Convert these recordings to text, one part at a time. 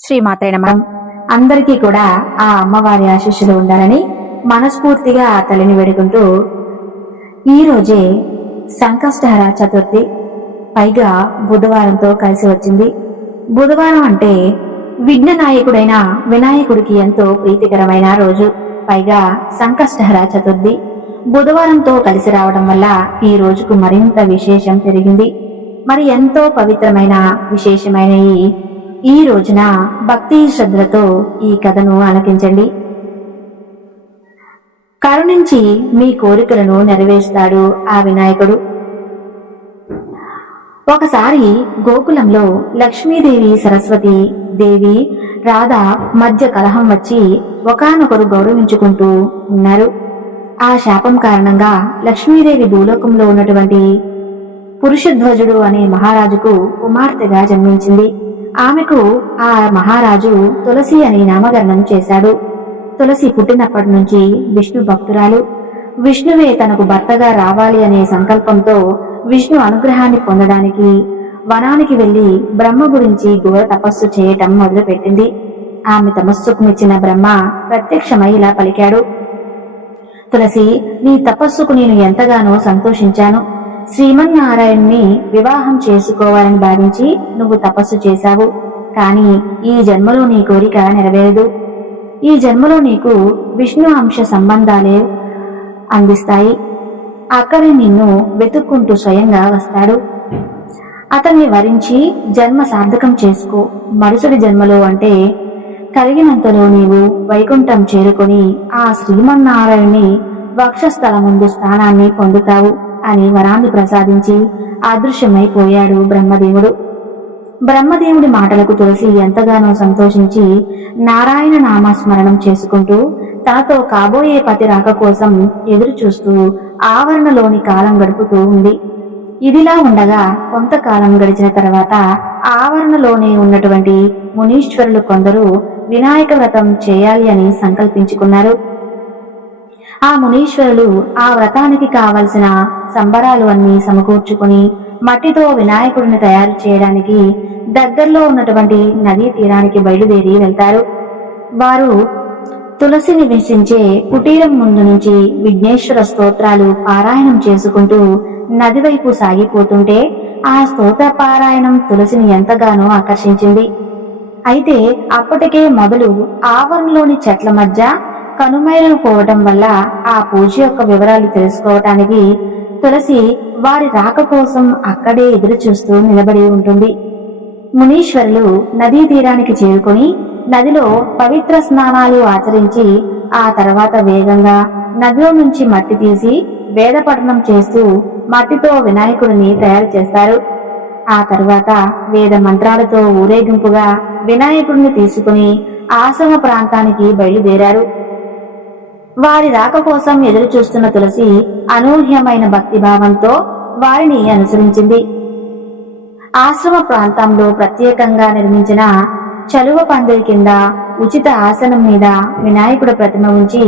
శ్రీమాత్రే నమః. అందరికీ కూడా ఆ అమ్మవారి ఆశీస్సులు ఉండాలని మనస్ఫూర్తిగా ఆ తల్లిని వేడుకుంటూ, ఈ రోజే సంకష్టహర చతుర్థి, పైగా బుధవారంతో కలిసి వచ్చింది. బుధవారం అంటే విఘ్న నాయకుడైన వినాయకుడికి ఎంతో ప్రీతికరమైన రోజు, పైగా సంకష్టహర చతుర్థి బుధవారంతో కలిసి రావడం వల్ల ఈ రోజుకు మరింత విశేషం పెరిగింది. మరి ఎంతో పవిత్రమైన విశేషమైన ఈ రోజున భక్తి శ్రద్ధలతో ఈ కథను ఆలకించండి. కరుణించి మీ కోరికలను నెరవేరుస్తాడు ఆ వినాయకుడు. ఒకసారి గోకులంలో లక్ష్మీదేవి, సరస్వతి దేవి, రాధ మధ్య కలహం వచ్చి ఒకానొకరు గౌరవించుకుంటూ ఉన్నారు. ఆ శాపం కారణంగా లక్ష్మీదేవి భూలోకంలో ఉన్నటువంటి పురుషధ్వజుడు అనే మహారాజుకు కుమార్తెగా జన్మించింది. ఆమెకు ఆ మహారాజు తులసి అని నామకరణం చేశాడు. తులసి పుట్టినప్పటి నుంచి విష్ణు భక్తురాలు. విష్ణువే తనకు భర్తగా రావాలి అనే సంకల్పంతో విష్ణు అనుగ్రహాన్ని పొందడానికి వనానికి వెళ్లి బ్రహ్మ గురించి ఘోర తపస్సు చేయటం మొదలుపెట్టింది. ఆమె తపస్సుకు మెచ్చిన బ్రహ్మ ప్రత్యక్షమై ఇలా పలికాడు: తులసి, నీ తపస్సుకు నేను ఎంతగానో సంతోషించాను. శ్రీమన్నారాయణ్ణి వివాహం చేసుకోవాలని భావించి నువ్వు తపస్సు చేశావు. కాని ఈ జన్మలో నీ కోరిక నెరవేరదు. ఈ జన్మలో నీకు విష్ణు అంశ సంబంధాలే అందిస్తాయి. అక్కడే నిన్ను వెతుక్కుంటూ స్వయంగా వస్తాడు. అతన్ని వరించి జన్మ సార్థకం చేసుకో. మరుసటి జన్మలో అంటే కలిగినంతలో నీవు వైకుంఠం చేరుకొని ఆ శ్రీమన్నారాయణ్ణి వక్షస్థల ముందు స్థానాన్ని పొందుతావు అని వరాన్ని ప్రసాదించి అదృశ్యమైపోయాడు బ్రహ్మదేవుడు. బ్రహ్మదేవుడి మాటలకు తులసి ఎంతగానో సంతోషించి నారాయణ నామస్మరణం చేసుకుంటూ తనతో కాబోయే పతి రాక కోసం ఎదురు చూస్తూ ఆవరణలోని కాలం గడుపుతూ ఉంది. ఇదిలా ఉండగా కొంతకాలం గడిచిన తర్వాత ఆవరణలోనే ఉన్నటువంటి మునీశ్వరులు కొందరు వినాయక వ్రతం చేయాలి అని సంకల్పించుకున్నారు. ఆ మునీశ్వరులు ఆ వ్రతానికి కావలసిన సంబరాలు అన్నీ సమకూర్చుకుని మట్టితో వినాయకుడిని తయారు చేయడానికి దగ్గరలో ఉన్నటువంటి నదీ తీరానికి బయలుదేరి వెళ్తారు. వారు తులసి నివసించే కుటీరం ముందు నుంచి విఘ్నేశ్వర స్తోత్రాలు పారాయణం చేసుకుంటూ నది వైపు సాగిపోతుంటే ఆ స్తోత్ర పారాయణం తులసిని ఎంతగానో ఆకర్షించింది. అయితే అప్పటికే మొదలు ఆవరణలోని చెట్ల మధ్య కనుమైలు పోవటం వల్ల ఆ పూజ యొక్క వివరాలు తెలుసుకోవటానికి తులసి వారి రాక కోసం అక్కడే ఎదురు చూస్తూ నిలబడి ఉంటుంది. మునీశ్వరులు నదీ తీరానికి చేరుకొని నదిలో పవిత్ర స్నానాలు ఆచరించి ఆ తర్వాత వేగంగా నదిలో నుంచి మట్టి తీసి వేద పఠనం చేస్తూ మట్టితో వినాయకుడిని తయారు చేస్తారు. ఆ తర్వాత వేద మంత్రాలతో ఊరేగింపుగా వినాయకుడిని తీసుకుని ఆశ్రమ ప్రాంతానికి బయలుదేరారు. వారి రాక కోసం ఎదురు చూస్తున్న తులసి అనూహ్యమైన భక్తిభావంతో వారిని అనుసరించింది. ఆశ్రమ ప్రాంతంలో ప్రత్యేకంగా నిర్మించిన చలువ పందిరి కింద ఉచిత ఆసనం మీద వినాయకుడి ప్రతిమ ఉంచి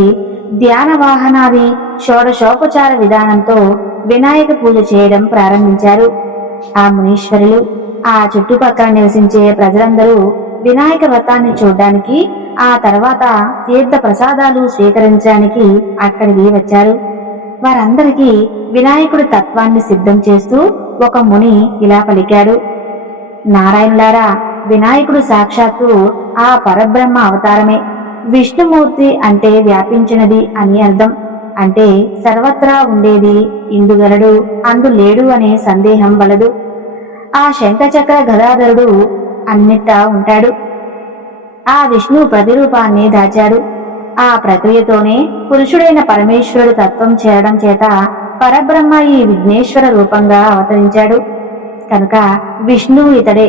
ధ్యాన వాహనాది షోడశోపచార విధానంతో వినాయక పూజ చేయడం ప్రారంభించారు. ఆ మునీశ్వరులు, ఆ చుట్టుపక్కల నివసించే ప్రజలందరూ వినాయక వ్రతాన్ని చూడ్డానికి, ఆ తర్వాత తీర్థ ప్రసాదాలు స్వీకరించడానికి అక్కడికి వచ్చారు. వారందరికీ వినాయకుడి తత్వాన్ని సిద్ధం చేస్తూ ఒక ముని ఇలా పలికాడు: నారాయణులారా, వినాయకుడు సాక్షాత్తు ఆ పరబ్రహ్మ అవతారమే. విష్ణుమూర్తి అంటే వ్యాపించినది అని అర్థం. అంటే సర్వత్రా ఉండేది, ఇందుగలడు అందు లేడు అనే సందేహం వలదు. ఆ శంఖచక్ర గదాధరుడు అన్నిటా ఉంటాడు. ఆ విష్ణు ప్రతిరూపాన్ని దాచాడు. ఆ ప్రక్రియతోనే పురుషుడైన పరమేశ్వరుడు తత్వం చేరడం చేత పరబ్రహ్మ ఈ విఘ్నేశ్వర రూపంగా అవతరించాడు. కనుక విష్ణువు ఇతడే,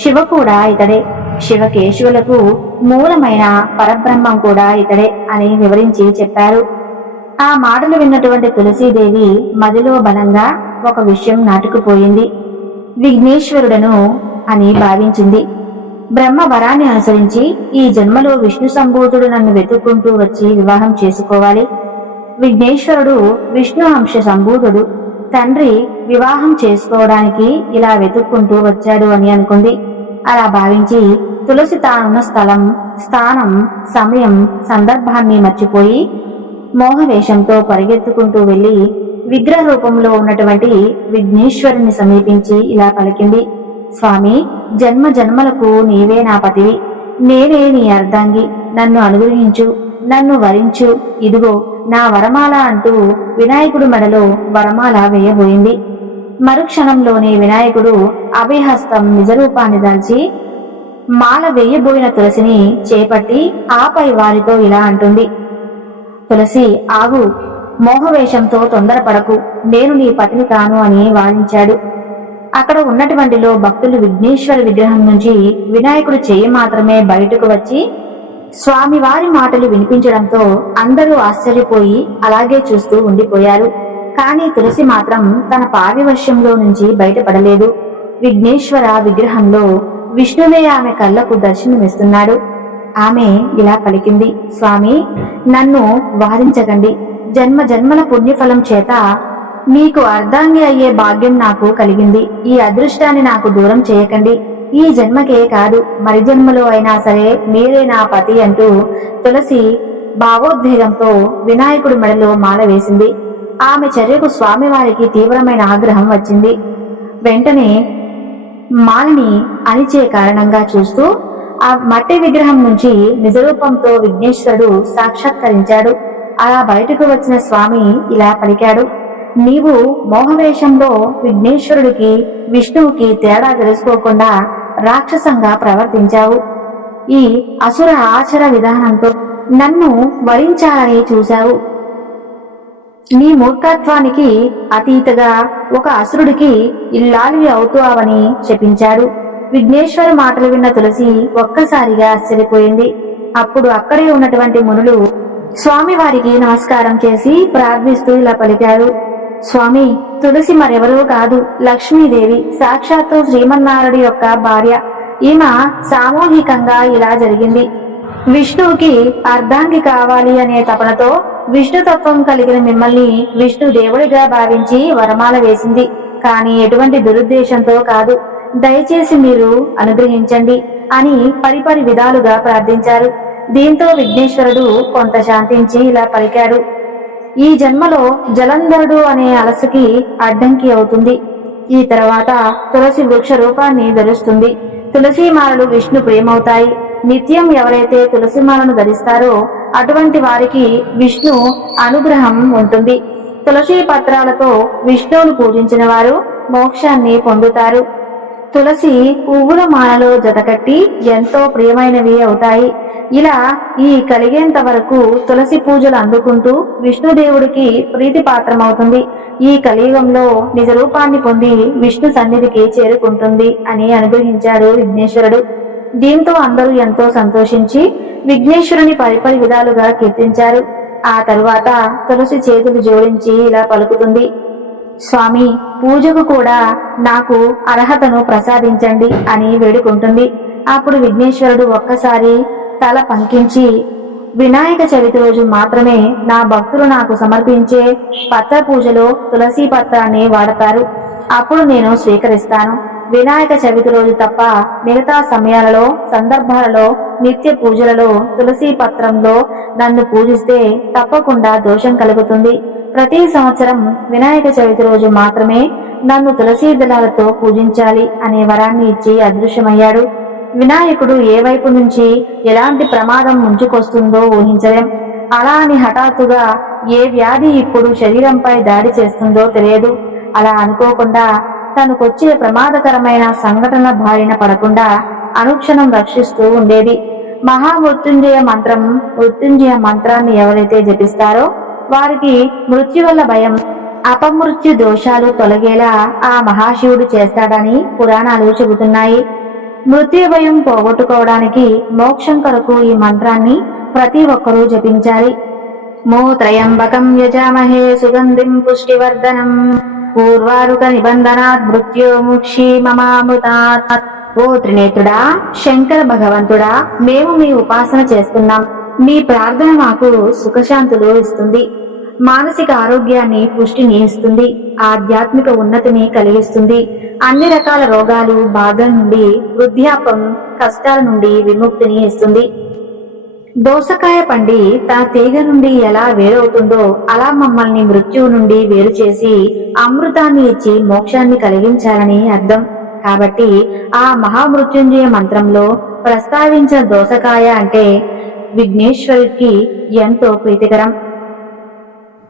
శివ కూడా ఇతడే, శివకేశవులకు మూలమైన పరబ్రహ్మం కూడా ఇతడే అని వివరించి చెప్పారు. ఆ మాటలు విన్నటువంటి తులసీదేవి మదిలో బలంగా ఒక విషయం నాటుకుపోయింది. విఘ్నేశ్వరుడను అని భావించింది. బ్రహ్మ వరాన్ని అనుసరించి ఈ జన్మలో విష్ణు సంభూతుడు నన్ను వెతుక్కుంటూ వచ్చి వివాహం చేసుకోవాలి. విఘ్నేశ్వరుడు విష్ణు అంశ సంభూతుడు. తండ్రి వివాహం చేసుకోవడానికి ఇలా వెతుక్కుంటూ వచ్చాడు అని అనుకుంది. అలా భావించి తులసి తానున్న స్థానం, సమయం, సందర్భాన్ని మర్చిపోయి మోహవేషంతో పరిగెత్తుకుంటూ వెళ్లి విగ్రహ రూపంలో ఉన్నటువంటి విఘ్నేశ్వరుని సమీపించి ఇలా పలికింది. స్వామి, జన్మ జన్మలకు నీవే నా పతివి, నేనే నీ అర్ధాంగి, నన్ను అనుగ్రహించు, నన్ను వరించు, ఇదిగో నా వరమాల అంటూ వినాయకుడు మెడలో వరమాల వేయబోయింది. మరుక్షణంలోనే వినాయకుడు అభయహస్తం నిజరూపాన్ని దాల్చి మాల వేయబోయిన తులసిని చేపట్టి ఆపై వారితో ఇలా అంటుంది. తులసి, ఆగు, మోహవేషంతో తొందరపడకు, నేను నీ పతిని కాను అని వారించాడు. అక్కడ ఉన్నటువంటిలో భక్తులు విఘ్నేశ్వర విగ్రహం నుంచి వినాయకుడు చెయ్యి మాత్రమే బయటకు వచ్చి స్వామివారి మాటలు వినిపించడంతో అందరూ ఆశ్చర్యపోయి అలాగే చూస్తూ ఉండిపోయారు. కానీ తులసి మాత్రం తన పారివశ్యంలో నుంచి బయటపడలేదు. విఘ్నేశ్వర విగ్రహంలో విష్ణువే ఆమె కళ్ళకు దర్శనమిస్తున్నాడు. ఆమె ఇలా పలికింది. స్వామి, నన్ను వారించకండి, జన్మ జన్మల పుణ్యఫలం చేత మీకు అర్ధాంగి అయ్యే భాగ్యం నాకు కలిగింది. ఈ అదృష్టాన్ని నాకు దూరం చేయకండి. ఈ జన్మకే కాదు, మరి జన్మలో అయినా సరే మీరే నా పతి అంటూ తులసి భావోద్వేగంతో వినాయకుడి మెడలో మాల వేసింది. ఆమె చర్యకు స్వామివారికి తీవ్రమైన ఆగ్రహం వచ్చింది. వెంటనే మాలని అణిచే కారణంగా చూస్తూ ఆ మట్టి విగ్రహం నుంచి నిజరూపంతో విఘ్నేశ్వరుడు సాక్షాత్కరించాడు. అలా బయటకు వచ్చిన స్వామి ఇలా పలికాడు. నీవు మోహవేషంలో విఘ్నేశ్వరుడికి విష్ణువుకి తేడా తెలుసుకోకుండా రాక్షసంగా ప్రవర్తించావు. ఈ అసుర ఆచర విధానంతో నన్ను వరించాలని చూశావు. నీ మూర్ఖత్వానికి అతీతగా ఒక అసురుడికి ఇల్లాలివి అవుతావని శపించాడు. విఘ్నేశ్వర మాటలు విన్న తులసి ఒక్కసారిగా ఆశ్చర్యపోయింది. అప్పుడు అక్కడే ఉన్నటువంటి మునులు స్వామివారికి నమస్కారం చేసి ప్రార్థిస్తూ ఇలా పలికారు. స్వామి, తులసి మరెవరూ కాదు, లక్ష్మీదేవి, సాక్షాత్తు శ్రీమన్నారాయణుడి యొక్క భార్య. ఈమె సామూహికంగా ఇలా జరిగింది. విష్ణువుకి అర్ధాంగి కావాలి అనే తపనతో విష్ణుతత్వం కలిగిన మిమ్మల్ని విష్ణు దేవుడిగా భావించి వరమాల వేసింది. కానీ ఎటువంటి దురుద్దేశంతో కాదు. దయచేసి మీరు అనుగ్రహించండి అని పరిపరి విధాలుగా ప్రార్థించారు. దీంతో విఘ్నేశ్వరుడు కొంత శాంతించి ఇలా పలికాడు. ఈ జన్మలో జలంధరుడు అనే అలసకి అడ్డంకి అవుతుంది. ఈ తర్వాత తులసి వృక్ష రూపాన్ని ధరిస్తుంది. తులసీమాలలు విష్ణు ప్రియమవుతాయి. నిత్యం ఎవరైతే తులసిమాలను ధరిస్తారో అటువంటి వారికి విష్ణు అనుగ్రహం ఉంటుంది. తులసి పత్రాలతో విష్ణువును పూజించిన వారు మోక్షాన్ని పొందుతారు. తులసి పువ్వుల మాలలో జతకట్టి ఎంతో ప్రియమైనవి అవుతాయి. ఇలా ఈ కలిగేంత వరకు తులసి పూజలు అందుకుంటూ విష్ణుదేవుడికి ప్రీతిపాత్రమవుతుంది. ఈ కలియుగంలో నిజ రూపాన్ని పొంది విష్ణు సన్నిధికి చేరుకుంటుంది అని అనుగ్రహించాడు విఘ్నేశ్వరుడు. దీంతో అందరూ ఎంతో సంతోషించి విఘ్నేశ్వరుని పరిపరి విధాలుగా కీర్తించారు. ఆ తరువాత తులసి చేతులు జోడించి ఇలా పలుకుతుంది. స్వామి, పూజకు కూడా నాకు అర్హతను ప్రసాదించండి అని వేడుకుంటుంది. అప్పుడు విఘ్నేశ్వరుడు ఒక్కసారి తల పంకించి, వినాయక చవితి రోజు మాత్రమే నా భక్తులు నాకు సమర్పించే పత్ర పూజలో తులసి పత్రాన్ని వాడతారు. అప్పుడు నేను స్వీకరిస్తాను. వినాయక చవితి రోజు తప్ప మిగతా సమయాలలో, సందర్భాలలో, నిత్య పూజలలో తులసి పత్రంలో నన్ను పూజిస్తే తప్పకుండా దోషం కలుగుతుంది. ప్రతి సంవత్సరం వినాయక చవితి రోజు మాత్రమే నన్ను తులసీ దళాలతో పూజించాలి అనే వరాన్ని ఇచ్చి అదృశ్యమయ్యాడు. వినాయకుడు ఏ వైపు నుంచి ఎలాంటి ప్రమాదం ముంచుకొస్తుందో ఊహించలేం. అలా అని హఠాత్తుగా ఏ వ్యాధి ఇప్పుడు శరీరంపై దాడి చేస్తుందో తెలియదు. అలా అనుకోకుండా తనకొచ్చే ప్రమాదకరమైన సంఘటన బారిన పడకుండా అనుక్షణం రక్షిస్తూ ఉండేది. మహామృత్యుంజయ మంత్రాన్ని ఎవరైతే జపిస్తారో వారికి మృత్యు వల్ల భయం, అపమృత్యు దోషాలు తొలగేలా ఆ మహాశివుడు చేస్తాడని పురాణాలు చెబుతున్నాయి. మృత్యు భయం పోగొట్టుకోవడానికి మోక్షం కొరకు ఈ మంత్రాన్ని ప్రతి ఒక్కరూ జపించాలి. త్రయంబకం యజామహే సుగంధిం పుష్టివర్ధనం పూర్వారుక నిబంధనాత్ మృత్యోముక్షి మమామృతాత్. ఓ త్రినేత్రుడా, శంకర భగవంతుడా, మేము మీ ఉపాసన చేస్తున్నాం. మీ ప్రార్థన మాకు సుఖశాంతులు ఇస్తుంది. మానసిక ఆరోగ్యాన్ని పుష్టిని ఇస్తుంది, ఆధ్యాత్మిక ఉన్నతిని కలిగిస్తుంది, అన్ని రకాల రోగాలు బాధల నుండి, వృద్ధాపం కష్టాల నుండి విముక్తిని ఇస్తుంది. దోసకాయ పండి తన తీగ నుండి ఎలా వేరవుతుందో అలా మమ్మల్ని మృత్యువు నుండి వేరు చేసి అమృతాన్ని ఇచ్చి మోక్షాన్ని కలిగించాలని అర్థం. కాబట్టి ఆ మహామృత్యుంజయ మంత్రంలో ప్రస్తావించిన దోసకాయ అంటే విఘ్నేశ్వరుడికి ఎంతో ప్రీతికరం.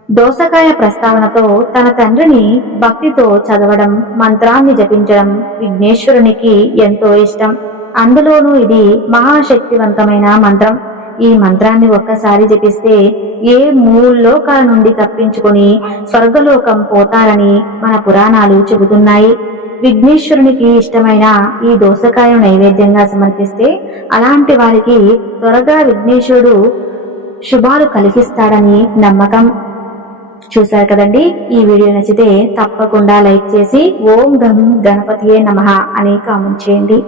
దోసకాయ ప్రస్తావనతో తన తండ్రిని భక్తితో చదవడం, మంత్రాన్ని జపించడం విఘ్నేశ్వరునికి ఎంతో ఇష్టం. అందులోనూ ఇది మహాశక్తివంతమైన మంత్రం. ఈ మంత్రాన్ని ఒక్కసారి జపిస్తే ఏ మూల్లోకాల నుండి తప్పించుకొని స్వర్గలోకం పోతారని మన పురాణాలు చెబుతున్నాయి. విఘ్నేశ్వరునికి ఇష్టమైన ఈ దోసకాయను నైవేద్యంగా సమర్పిస్తే అలాంటి వారికి త్వరగా విఘ్నేశ్వరుడు శుభాలు కలిగిస్తాడని నమ్మకం. చూశారు కదండి. ఈ వీడియో నచ్చితే తప్పకుండా లైక్ చేసి ఓం గం గణపతియే నమః అని కామెంట్ చేయండి.